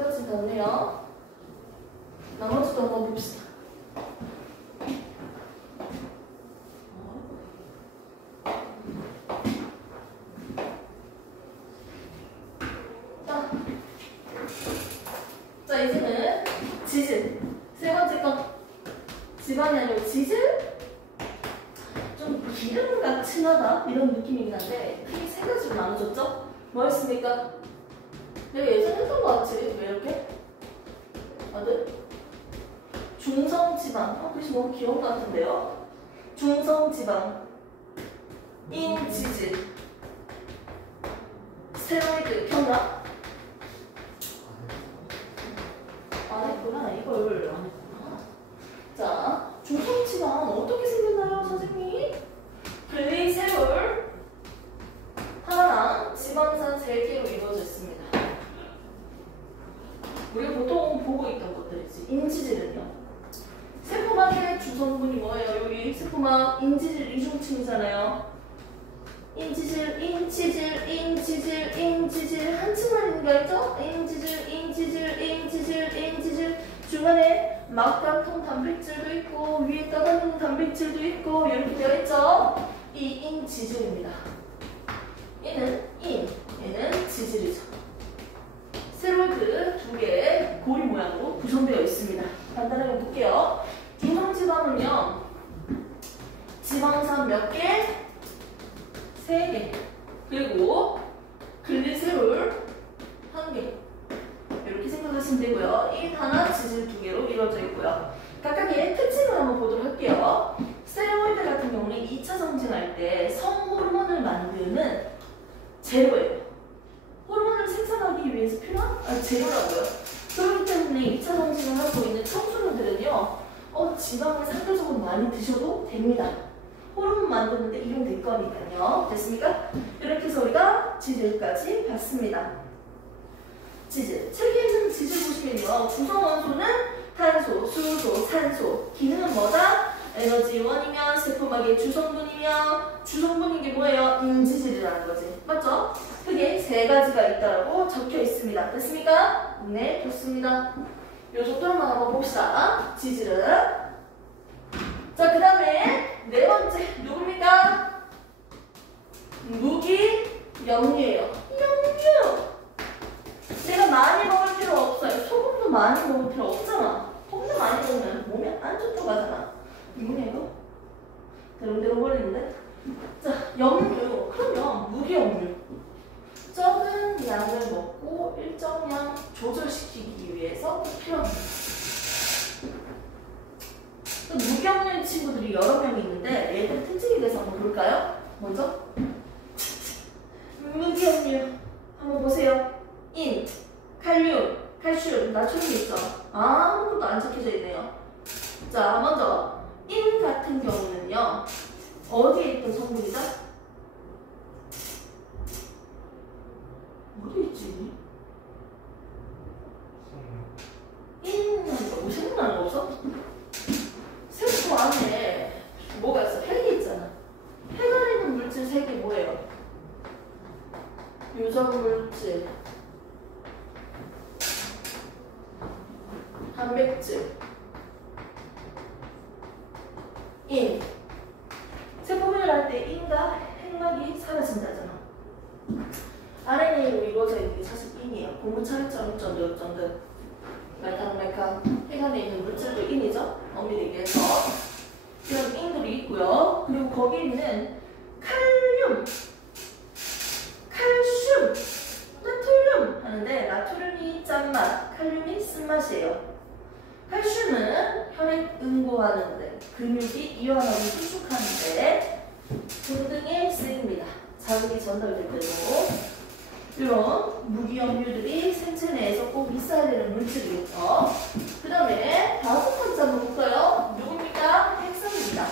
여기까지 됐네요. 나머지도 한번 봅시다. 자, 이제는 지질. 세 번째 거. 지방이 아니고 지질? 좀 기름같이 나다 이런 느낌이긴 한데 크게 세 가지로 나눠줬죠? 뭐였습니까? 내가 예전에 했던 거 같지? 왜 이렇게? 아들? 중성지방. 글씨 너무 귀여운 것 같은데요? 중성지방, 인지질, 스테로이드 기억나? 안 했구나. 이걸 안 했구나. 자, 중성지방 어떻게 생겼나요, 선생님? 글리세롤 하나랑 지방산 3개로 이루어져 있습니다. 우리가 보통 보고 있던 것들이지. 인지질은요. 세포막의 주성분이 뭐예요? 여기 세포막 인지질 이중층이잖아요. 인지질, 인치질, 인지질, 인지질 한층만 있는 게 알죠? 인지질, 인지질, 인지질, 인지질 중간에 막간통 단백질도 있고 위에 떠다니는 단백질도 있고 이렇게 되어 있죠? 이 인지질입니다. 얘는 인, 얘는 지질이죠. 스테로이드 2개 고리 모양으로 구성되어 있습니다. 간단하게 볼게요. 중성지방은요, 지방산 몇 개? 3개. 그리고 글리세롤 1개. 이렇게 생각하시면 되고요. 인 하나, 지질 2개로 이루어져 있고요. 각각의 특징을 한번 보도록 할게요. 스테로이드 같은 경우는 2차 성징할 때 성호르몬을 만드는 재료예요. 호르몬을 생산하기 위해서 필요한 재료라고요. 그렇기 때문에 2차 성징을 하고 있는 청소년들은요, 지방을 상대적으로 많이 드셔도 됩니다. 호르몬 만드는데 이용될 거니까요. 됐습니까? 이렇게 해서 우리가 지질까지 봤습니다. 지질. 책에 있는 지질 보시면요. 구성원소는 탄소, 수소, 산소. 기능은 뭐다? 에너지원이며 세포막의 주성분이며 주성분인 게 뭐예요? 인지질이라는 거지. 맞죠? 크게 3가지가 있다고 적혀 있습니다. 됐습니까? 네, 좋습니다. 요 정도만 한번 봅시다. 지질은. 자, 그 다음에 4번째 누굽니까? 무기 염류예요. 염류. 내가 많이 먹을 필요 없어요. 소금도 많이 먹을 필요 없잖아. 소금도 많이 먹으면 몸에 안 좋다고 하잖아. 이거네요. 대롱대롱 거리는데. 자, 염류. 그러면 무기 염류. 적은 양을 먹고 일정량 조절시키기 위해서 필요합니다. 무기염류 친구들이 여러 명이 있는데 얘들 특징에 대해서 한번 볼까요? 먼저 무기염류 한번 보세요. 인, 칼륨, 칼슘, 나트륨이 있죠. 아무것도 안 적혀져 있네요. 자, 먼저 인 같은 경우는요, 어디에 있던 성분이죠? 어디 있지? 인은 무슨 생각나는 거 없어? 세포 안에 뭐가 있어? 핵이 있잖아. 핵 안에 있는 물질 3개 뭐예요? 유전물질, 단백질, 인. 세포 분열할 때 인과 핵막이 사라진다잖아. RNA로 이루어져 있는 게 사실 인이에요. 고무차례처럼 쫀득쫀득 말캉말캉. 핵 안에 있는 물질도 인이죠. 엄밀히 얘기해서 이런 인들이 있고요. 그리고 거기에 있는 칼륨, 칼슘, 나트륨 하는데 나트륨이 짠맛, 칼륨이 쓴맛이에요. 칼슘은 혈액 응고하는데, 근육이 이완하고 수축하는데 등등에 쓰입니다. 자극이 전달될 때도. 이런 무기염류들이 생체 내에서 꼭 있어야 되는 물질이겠죠. 그 다음에 5번째 한번 볼까요? 누굽니까? 핵성입니다.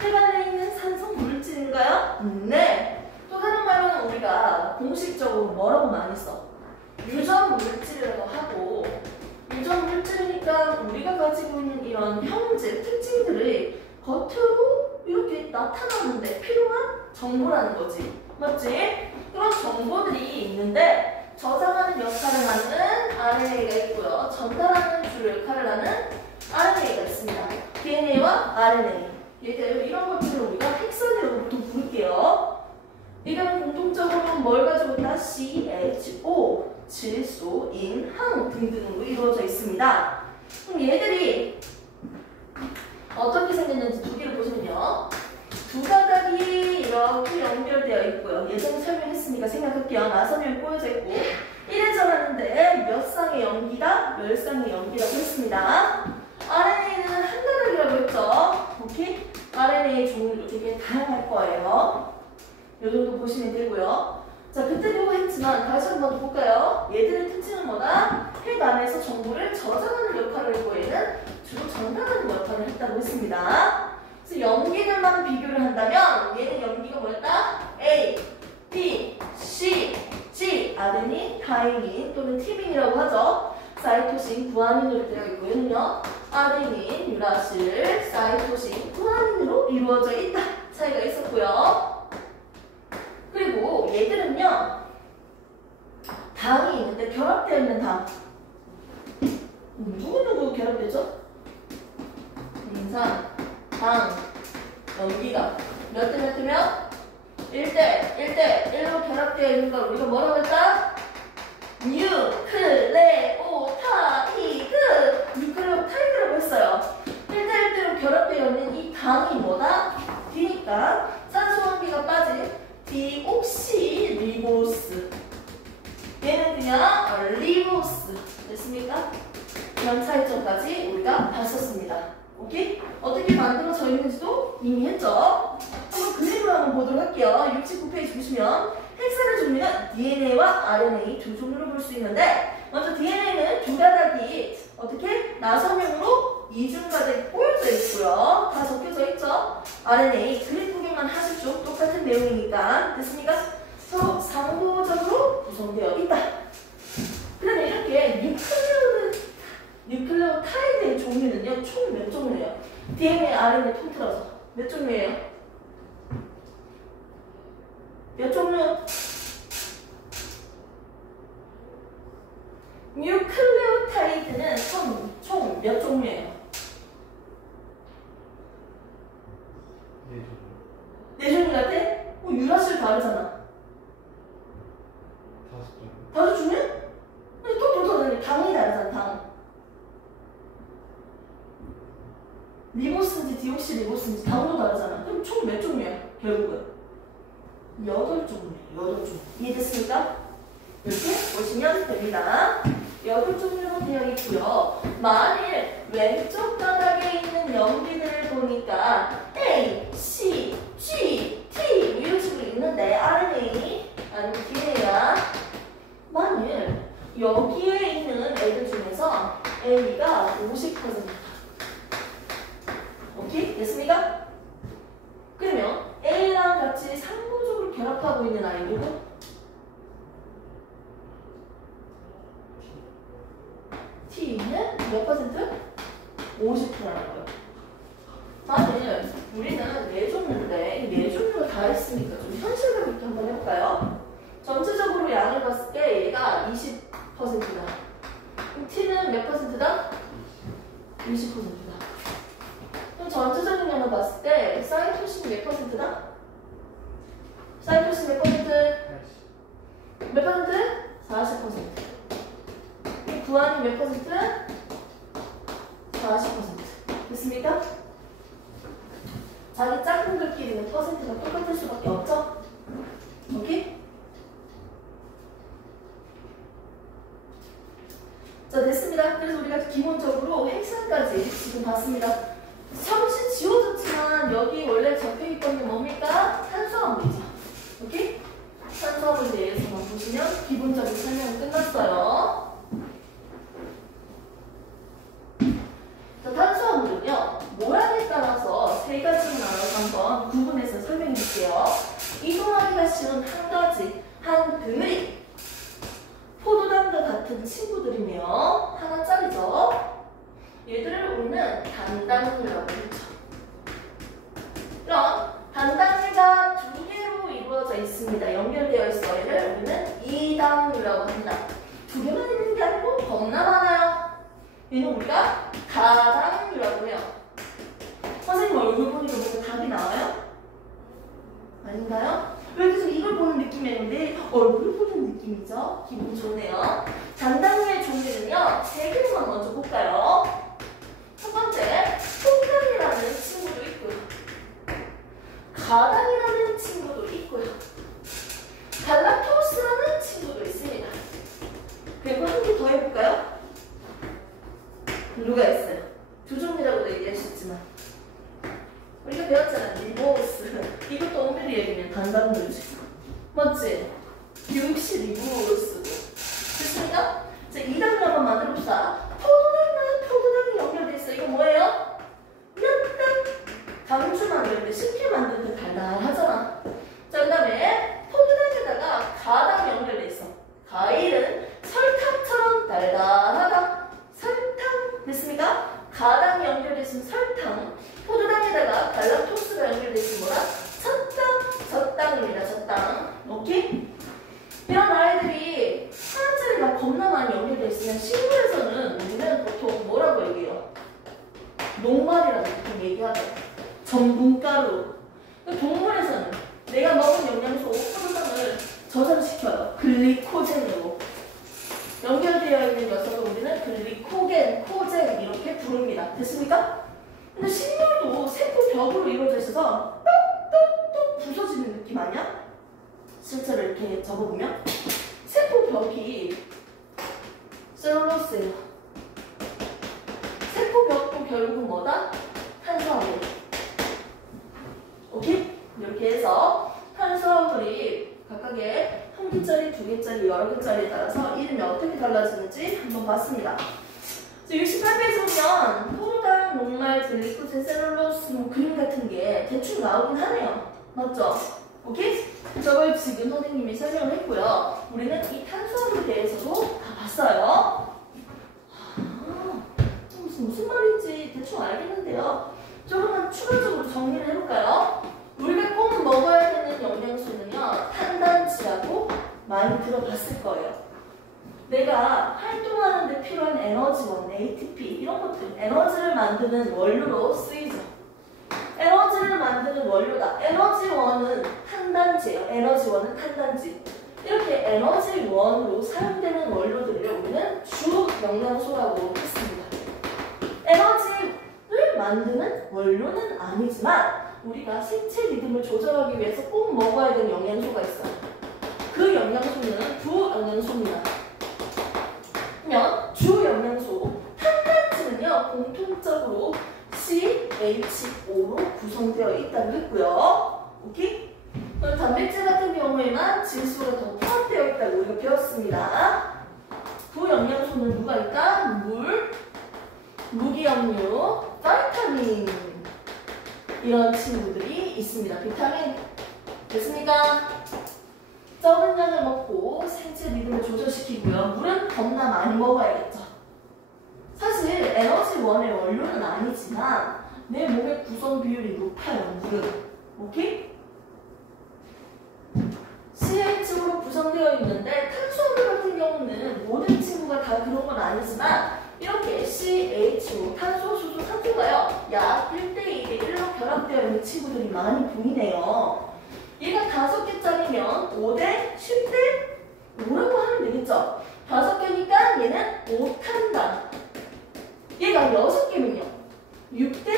핵 안에 있는 산성 물질인가요? 네. 또 다른 말로는 우리가 공식적으로 뭐라고 많이 써? 유전 물질이라고 하고, 유전 물질이니까 우리가 가지고 있는 이런 형질, 특징들이 겉으로 이렇게 나타나는데 필요한 정보라는 거지. 맞지? 그런 정보들이 있는데 저장하는 역할을 하는 RNA가 있고요. 전달하는 주로 역할을 하는 RNA가 있습니다. DNA와 RNA. 이런 것들을 우리가 핵선이라고 보통 부를게요. 이런 공통적으로 뭘 가지고 있다? CHO, 질소, 인, 항 등등으로 이루어져 있습니다. 그럼 얘들이 어떻게 생겼는지 두 개를 보시면요. 두 가닥이 이렇게 연결되어 있고요. 예전에 설명했으니까 생각할게요. 나선형이 꼬여져 있고 이래저래 하는데 몇 쌍의 연기다? 몇 쌍의 연기라고 했습니다. RNA는 한 가닥이라고 했죠. 오케이? RNA 종류도 되게 다양할 거예요. 이 정도 보시면 되고요. 자, 그때도 했지만 다시 한 번 더 볼까요? 얘들의 특징은 뭐다? 핵 안에서 정보를 저장하는 역할을 했고 얘는 주로 전달하는 역할을 했다고 했습니다. 그래서 염기들만 비교를 한다면 얘는 염기가 뭐였다? A, B, C, G, 아데닌, 타이민 또는 티민이라고 하죠. 사이토신, 구아닌으로 되어 있고 얘는요. 아데닌, 유라실, 사이토신, 구아닌으로 이루어져 있다. 차이가 있었고요. 그리고 얘들은요. 당이 있는데 결합되어 있는 당. 누구누구 결합되죠? 인산, 당, 염기가 몇 대 몇 대면? 1대 1로 결합되어 있는 걸 우리가 뭐라고 했다? 뉴클레오타이드 뉴클레오타이드라고 했어요. 1대 1대로 결합되어 있는 이 당이 뭐다? D니까 산소 한기가 빠진 디옥시리보스. 얘는 그냥 리보스. 됐습니까? 이런 차이점까지 우리가 봤었습니다. 오케이? 어떻게 만들어져 있는지도 이미 했죠? 한번 그림으로 한번 보도록 할게요. 69페이지 보시면 핵산의 종류는 DNA와 RNA 두 종류로 볼 수 있는데 먼저 DNA는 두 가닥이 어떻게? 나선형으로 이중가닥이 꼬여져 있고요. 다 적혀져 있죠? RNA 그림 구경만 하십시오. 똑같은 내용이니까. 됐습니까? 서로 상호적으로 구성되어 있다. 그다음에 이렇게 뉴클레오타이드의 종류는요, 총 몇 종류예요? DNA, RNA 통틀어서 몇 종류예요? 몇 종류? 뉴클레오타이드는 총 몇 종류예요? 네 종류 같아? 유라실 다르잖아. 다섯 종류? 또 다르네. 당이 다르잖아, 당. 리보스인지 디옥시리보스인지 당도 다르잖아. 그럼 총 몇 종류야? 결국은 8종류예요. 8종류. 이해됐습니까? 이렇게 보시면 됩니다. 8종류로 되어 있고요. 만일 왼쪽 가닥에 있는 염기들을 보니까 A, C, G, T 이런 식으로 있는데 RNA 아니면 DNA야. 만일 여기에 있는 애들 중에서 A가 50%. 오케이? 됐습니까? 그러면 A랑 같이 상호적으로 결합하고 있는 아이들은 T는 몇 퍼센트? 50%라는 거예요. 만일 우리는 4종류인데 이 4종류가 다 있으니까 좀 현실감 있게 한번 해볼까요? 전체적으로 양을 봤을 때 얘가 20%다. 그럼 T는 몇 퍼센트다? 20%다. 그럼 전체적인 양을 봤을 때 사이토신 몇 퍼센트다? 사이토신 몇 퍼센트? 몇 퍼센트? 40%. 이 구안이 몇 퍼센트? 40%. 됐습니까? 자기 짝꿍들끼리는 퍼센트가 똑같을 수밖에 없죠? 오케이? 자, 됐습니다. 그래서 우리가 기본적으로 핵산까지 지금 봤습니다. 잠시 지워졌지만 여기 원래 적혀있던 게 뭡니까? 탄수화물이죠. 오케이? 탄수화물에 대해서만 보시면 기본적인 설명은 끝났어요. 자, 탄수화물은요, 모양에 따라서 세 가지로 나눠서 한번 구분해서 설명해 볼게요. 이동하기가 쉬운 한 가지, 한 덩어리. 포도당과 같은 친구들이며 하나짜리죠. 얘들을 우리는 단당류라고 했죠. 그럼 얼굴 보니까 뭔가 답이 나와요? 아닌가요? 왜 계속 이걸 보는 느낌이었는데 얼굴을 보는 느낌이죠? 기분 좋네요. 단단위의 종류는요, 세 개만 먼저 볼까요? 첫 번째, 포단이라는 친구도 있고요. 가단이라는 친구도 있고요. 갈락토스라는 친구도 있습니다. 그리고 한 개 더 해볼까요? 누가 있어요? 두 종류라고도 얘기하셨지만 우리가 배웠잖아. 리보스. 이것도 엄밀히 얘기하면 단단물이지. 맞지? 역시 리보스. 됐습니까? 자, 2단계 한번 만들어봅시다. 포도당이 연결돼 있어. 이거 뭐예요? 감주 만들 때, 식혜 만들 때 달달하잖아. 자, 그 다음에 포도당에다가 가당 연결돼 있어. 가일은 설탕처럼 달달하다. 설탕. 됐습니까? 가당이 연결돼 있으면 설탕. 포도당에다가 갈락토스가 연결돼 있으면 뭐라? 젖당입니다. 젖당. 오케이? 이런 아이들이 하나짜리가 겁나 많이 연결돼 있으면 식물에서는 우리는 보통 뭐라고 얘기해요? 녹말이라고 보통 얘기하죠. 전분가루. 동물에서는 내가 먹은 영양소 포도당을 저장시켜요. 글리코젠으로. 연결되어 있는 녀석을 우리는 글리코겐, 코젠 이렇게 부릅니다. 됐습니까? 근데 식물도 세포 벽으로 이루어져 있어서 똑똑똑 부서지는 느낌 아니야? 실제로 이렇게 접어보면 세포 벽이 셀룰로스예요. 세포 벽도 결국 뭐다? 탄수화물. 오케이? 이렇게 해서 탄수화물이 각각의 한 개짜리, 두 개짜리, 여러 개짜리에 따라서 이름이 어떻게 달라지는지 한번 봤습니다. 68페이지 보면 포도당, 녹말, 글리코젠, 셀룰로스 뭐 그림 같은 게 대충 나오긴 하네요. 맞죠? 오케이? 저걸 지금 선생님이 설명을 했고요. 우리는 이 탄수화물에 대해서도 다 봤어요. 무슨 말인지 대충 알겠는데요. 조금만 추가적으로 정리를 해볼까요? 우리가 꼭 먹어야 되는 영양소는요, 탄단지하고 많이 들어봤을 거예요. 내가 활동하는 데 필요한 에너지원, ATP 이런 것들, 에너지를 만드는 원료로 쓰이죠. 에너지를 만드는 원료다. 에너지원은 탄단지예요. 에너지원은 탄단지. 이렇게 에너지원으로 사용되는 원료들을 우리는 주 영양소라고 했습니다. 에너지를 만드는 원료는 아니지만 우리가 생체 리듬을 조절하기 위해서 꼭 먹어야 되는 영양소가 있어요. 그 영양소는 부영양소입니다. 그러면 주영양소 탄단지는요, 공통적으로 CHO로 구성되어 있다고 했고요. 오케이? 그럼 단백질 같은 경우에만 질소가 더 포함되어 있다고 우리가 배웠습니다. 부영양소는 누가 있다? 물, 무기염류, 바이타민 이런 친구들이 있습니다. 비타민 됐습니까? 적은 양을 먹고 생체 리듬을 조절시키고요. 물은 겁나 많이 먹어야겠죠. 사실 에너지원의 원료는 아니지만 내 몸의 구성 비율이 높아요. 물은. 오케이? CHO로 구성되어 있는데 탄수화물 같은 경우는 모든 친구가 다 그런 건 아니지만 이렇게 CHO, 탄소, 수소, 산소가요. 약 1대1에 1로 결합되어 있는 친구들이 많이 보이네요. 얘가 5개짜리면 5대 10대 5라고 하면 되겠죠? 5개니까 얘는 5탄단. 얘가 6개면요. 6대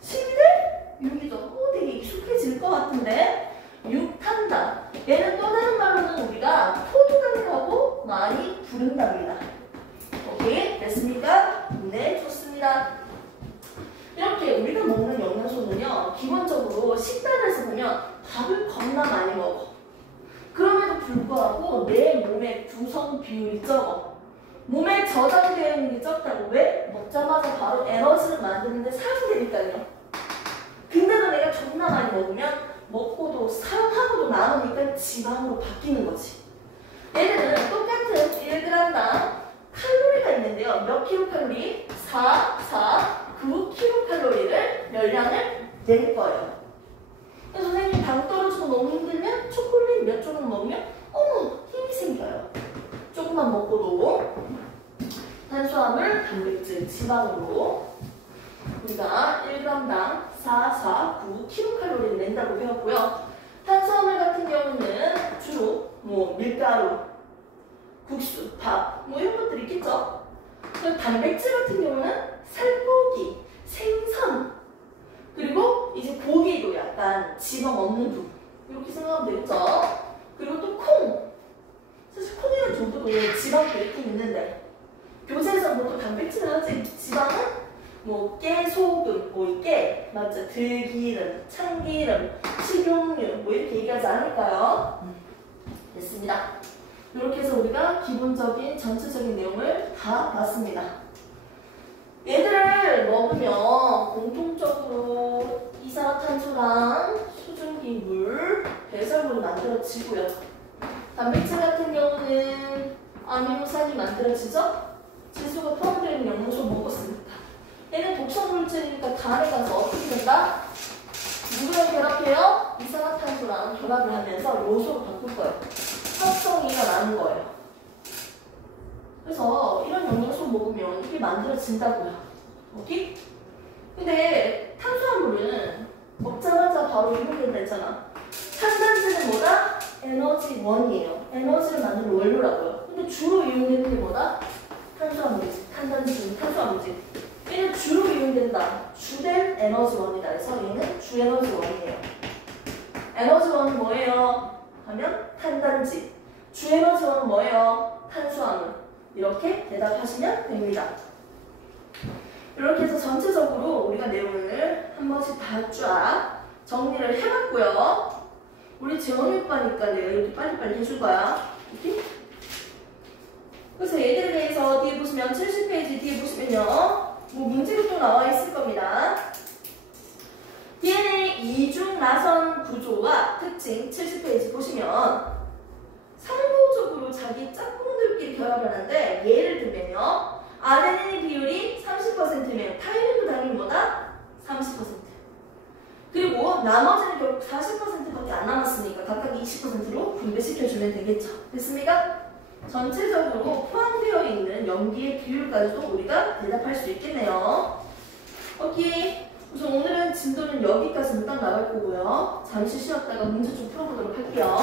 12대 6이죠. 되게 익숙해질 것 같은데 6탄단. 얘는 또 다른 말로는 우리가 포도당이라고 많이 부른답니다. 오케이? 됐습니까? 네, 좋습니다. 이렇게 우리가 먹는 영양소는요, 기본적으로 식단에서 보면 밥을 겁나 많이 먹어. 그럼에도 불구하고 내 몸의 구성 비율이 적어. 몸에 저장되어 있는 게 적다고. 왜? 먹자마자 바로 에너지를 만드는데 사용되니까요. 근데도 내가 존나 많이 먹으면 먹고도 사용하고도 남으니까 지방으로 바뀌는 거지. 얘들은 똑같은 1g당 칼로리가 있는데요. 몇 킬로칼로리? 9kcal 열량을 낼 거예요. 그래서 선생님 당 떨어지고 너무 힘들면 초콜릿 몇 조각 먹으면 어머 힘이 생겨요. 조금만 먹고도 탄수화물, 단백질, 지방으로 우리가 1g당 449 kcal를 낸다고 배웠고요. 탄수화물 같은 경우는 주로 뭐 밀가루, 국수, 밥, 뭐 이런 것들이 있겠죠. 그리고 단백질 같은 경우는 살코기, 생선, 그리고 이제 고기도 약간 지방 없는 부분 이렇게 생각하면 되겠죠. 그리고 또 콩, 사실 콩이랑 두부도 지방도 있긴 있는데 교재에서 뭐 또 단백질을 하지. 지방은 뭐 깨, 소금, 뭐 깨, 맞죠? 들기름, 참기름, 식용유 뭐 이렇게 얘기하지 않을까요? 됐습니다. 이렇게 해서 우리가 기본적인 전체적인 내용을 다 봤습니다. 얘들을 먹으면 공통적으로 이산화탄소랑 수증기, 물, 배설물이 만들어지고요. 단백질 같은 경우는 아미노산이 만들어지죠? 지수가 포함되어 있는 영양소 먹었으니까. 얘는 독성물질이니까 간에 가서 어떻게 된다? 누구랑 결합해요? 이산화탄소랑 결합을 하면서 요소로 바꿀 거예요. 합성이 일어나는 거예요. 그래서 이런 영양소 먹으면 이게 만들어진다고요. 오케이? 근데 탄수화물은 먹자마자 바로 이용된다 했잖아. 탄단지는 뭐다? 에너지원이에요. 에너지를 만드는 원료라고요. 근데 주로 이용되는 게 뭐다? 탄수화물이지. 탄단지는 탄수화물이지. 얘는 주로 이용된다. 주된 에너지원이다 해서 얘는 주에너지원이에요. 에너지원은 뭐예요? 하면 탄단지. 주에너지원은 뭐예요? 탄수화물. 이렇게 대답하시면 됩니다. 이렇게 해서 전체적으로 우리가 내용을 한 번씩 다 쫙 정리를 해봤고요. 우리 재원이 오빠니까 내가 이렇게 빨리빨리 해줄 거야. 오케이? 그래서 얘들에 대해서 뒤에 보시면 70페이지 뒤에 보시면요. 뭐 문제가 또 나와 있을 겁니다. DNA 이중 나선 구조와 특징 70페이지 보시면 상호적으로 자기 짝꿍들끼리 결합을 하는데 예를 들면요. RNA 비율이 30%면 타이밍도 당연히 뭐다? 30%. 그리고 나머지는 결국 40%밖에 안 남았으니까 각각 20%로 분배시켜주면 되겠죠. 됐습니까? 전체적으로 포함되어 있는 염기의 비율까지도 우리가 대답할 수 있겠네요. 오케이. 우선 오늘은 진도는 여기까지 딱 나갈 거고요. 잠시 쉬었다가 문제 좀 풀어보도록 할게요.